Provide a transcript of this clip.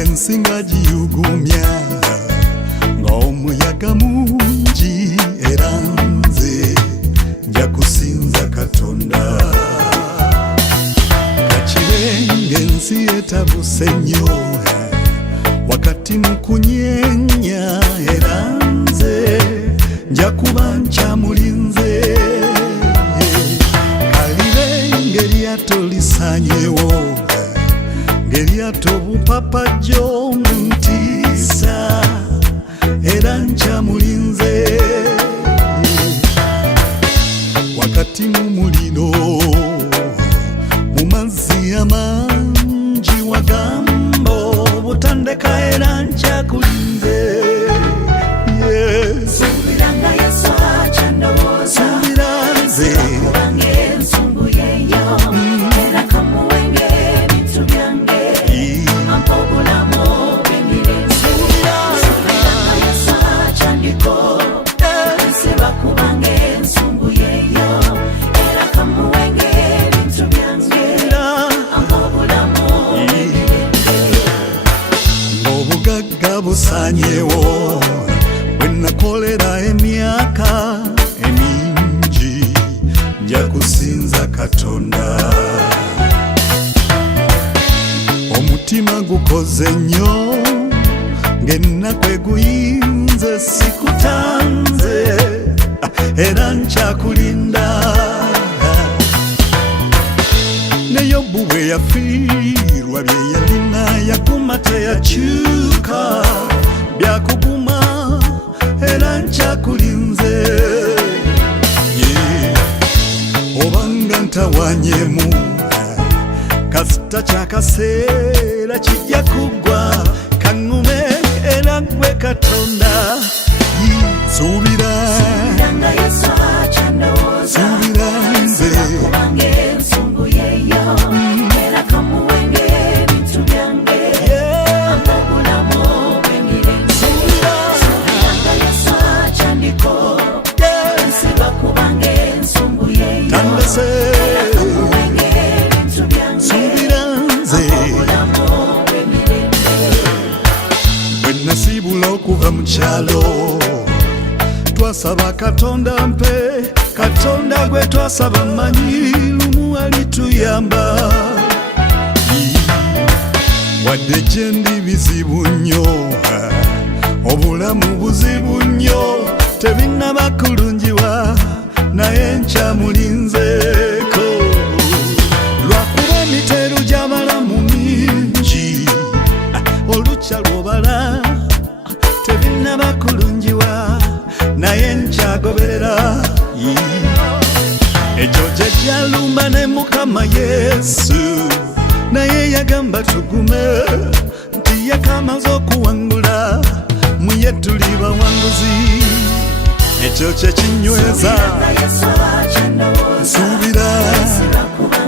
ensinga giyugumya ng'omuyaga mungi era nze nja kusinza Katonda. Kakirenge ensi etabuse nnyo wakati mu kunyenya era nze nja kuba nkyamulinze. Kalirenge eryato lisanyewo ng'eryato bupapajjo mu ntiisa era nkyamulinze. Wakati mu muliro mu mazzi amangi wagamba obutandeka era nkyakulinze. Suubiranga Yesu akyandowooza Suubiranze kubanga ensungu yeeyo era kamuwenge ebintu byange ampa obulamu bw'emirembe. Suubiranga Yesu akyandiko nsiba kubanga ensungu yeeyo era kamuwenge ebintu byange ampa obulamu bw'emirembe. ng'obugagga busanyewo bwe nakolera emyaka emingi nja kusinza Katonda. Omutima gukoze nnyo ng'ennaku eguyinze sikutanze era nkyakulinda. Ne Yobu bwe yafiirwa bye yalina yaguma teyakyuka byakuguma era nkyakulinze. Obanga ntawanyemu kasita kyakaseera kijja kuggwa kaŋŋume era gwe Katonda. Suubira Suubiranga Yesu akyandowooza suubira nze kubanga ensungu yeeyo era kamuwenge ebintu byange ampa obulamu bw'emirembe. Suubiranga Yesu akyandiko nsiba kubanga ensungu yeeyo tandase kamuwenge ebintu byange suubira nze obulamu bw'emirembe. bwe nasiibula okuva mu kyalo twasaba Katonda mpe Katonda gwe twasaba manyi lumu alituyamba. Wadde gye ndi bizibu nnyo obulamu buzibu nnyo tebinnaba kulungiwa naye nkyamulinzeeko. Lwakuba emiteeru gy'abalamu mingi olukya lw'obala tebinnaba kulungiwa naye nkyagoberera. Egyo gye gyalumba ne Mukama Yesu naye yagamba tugume nti yakamaze okuwangula mu ye tuli bawanguzi. Ekyo kye kinyweza Suubiranga Yesu akyandowooza suubira nsiba kubanga